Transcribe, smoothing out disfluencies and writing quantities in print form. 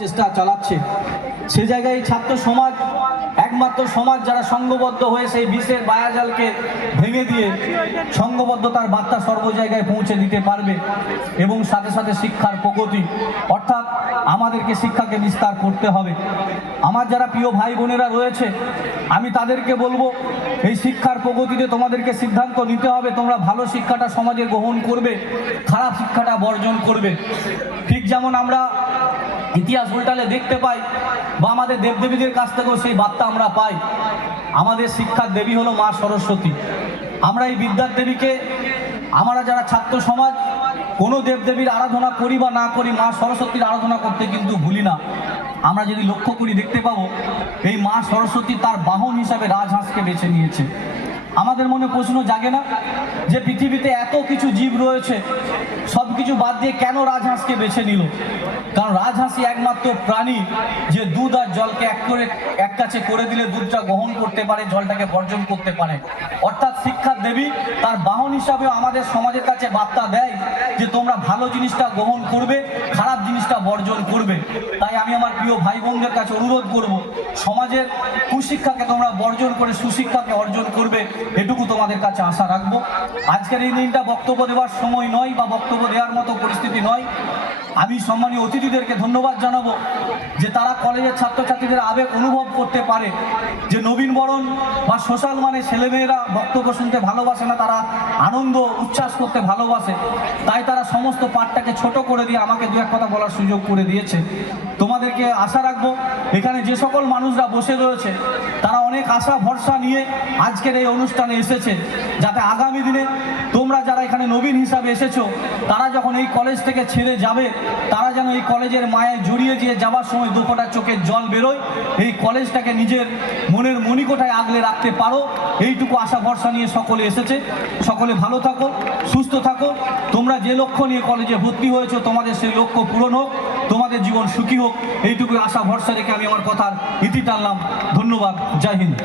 চেষ্টা চালাচ্ছে। সে জায়গায় ছাত্র সমাজ একমাত্র সমাজ যারা সংঘবদ্ধ হয়ে সেই বিষের মায়াজালকে ভেঙে দিয়ে সংঘবদ্ধতার বার্তা সর্ব জায়গায় পৌঁছে দিতে পারবে এবং সাথে সাথে শিক্ষার প্রগতি অর্থাৎ আমাদেরকে শিক্ষাকে বিস্তার করতে হবে। আমার যারা প্রিয় ভাই বোনেরা রয়েছে আমি তাদেরকে বলবো এই শিক্ষার প্রগতিতে তোমাদেরকে সিদ্ধান্ত নিতে হবে, তোমরা ভালো শিক্ষাটা সমাজে গ্রহণ করবে, খারাপ শিক্ষাটা বর্জন করবে। ঠিক যেমন আমরা ইতিহাস উল্টালে দেখতে পাই বা আমাদের দেবদেবীদের কাছ থেকেও সেই বার্তা আমরা পাই। আমাদের শিক্ষার দেবী হলো মা সরস্বতী। আমরা এই বিদ্যার দেবীকে আমরা যারা ছাত্র সমাজ কোনো দেবদেবীর আরাধনা করি বা না করি, মা সরস্বতীর আরাধনা করতে কিন্তু ভুলি না। আমরা যদি লক্ষ্য করি দেখতে পাবো এই মা সরস্বতী তার বাহন হিসাবে রাজহাঁসকে বেছে নিয়েছে। আমাদের মনে প্রশ্ন জাগে না যে পৃথিবীতে এত কিছু জীব রয়েছে, সব কিছু বাদ দিয়ে কেন রাজহাঁসকে বেছে নিল? কারণ রাজহাঁসই একমাত্র প্রাণী যে দুধ আর জলকে এক কাছে করে দিলে দুধটা গ্রহণ করতে পারে, জলটাকে বর্জন করতে পারে। অর্থাৎ শিক্ষার দেবী তার বাহন হিসাবে আমাদের সমাজের কাছে বার্তা দেয় যে তোমরা ভালো জিনিসটা গ্রহণ করবে, খারাপ জিনিসটা বর্জন করবে। তাই আমি আমার প্রিয় ভাই বোনদের কাছে অনুরোধ করব, সমাজের কুশিক্ষাকে তোমরা বর্জন করে সুশিক্ষাকে অর্জন করবে, এটুকু তোমাদের কাছে আশা রাখবো। আজকের এই দিনটা বক্তব্য দেওয়ার সময় নয় বা বক্তব্য দেওয়ার মতো পরিস্থিতি নয়। আমি সম্মানীয় অতিথিদেরকে ধন্যবাদ জানাবো যে তারা কলেজের ছাত্রছাত্রীদের আবেগ অনুভব করতে পারে যে নবীনবরণ বা সোশ্যাল মানে ছেলেমেয়েরা বক্তব্য শুনতে ভালোবাসে না, তারা আনন্দ উচ্ছ্বাস করতে ভালোবাসে। তাই তারা সমস্ত পাঠটাকে ছোট করে দিয়ে আমাকে দু এক কথা বলার সুযোগ করে দিয়েছে। তোমাদেরকে আশা রাখবো এখানে যে সকল মানুষরা বসে রয়েছে তারা অনেক আশা ভরসা নিয়ে আজকের এই অনুষ্ঠানে এসেছে, যাতে আগামী দিনে তোমরা যারা এখানে নবীন হিসাবে এসেছো তারা যখন এই কলেজ থেকে ছেড়ে যাবে তারা যেন এই কলেজের মায়ায় জড়িয়ে দিয়ে যাওয়ার সময় দুফোঁটা চোখের জল বেরোয়, এই কলেজটাকে নিজের মনের মণিকোঠায় আগলে রাখতে পারো, এইটুকু আশা ভরসা নিয়ে সকলে এসেছে। সকলে ভালো থাকো, সুস্থ থাকো। তোমরা যে লক্ষ্য নিয়ে কলেজে ভর্তি হয়েছো তোমাদের সেই লক্ষ্য পূরণ হোক, তোমাদের জীবন সুখী হোক, এইটুকু আশা ভরসা রেখে আমি আমার কথার ইতি টানলাম। ধন্যবাদ। জয় হিন্দ।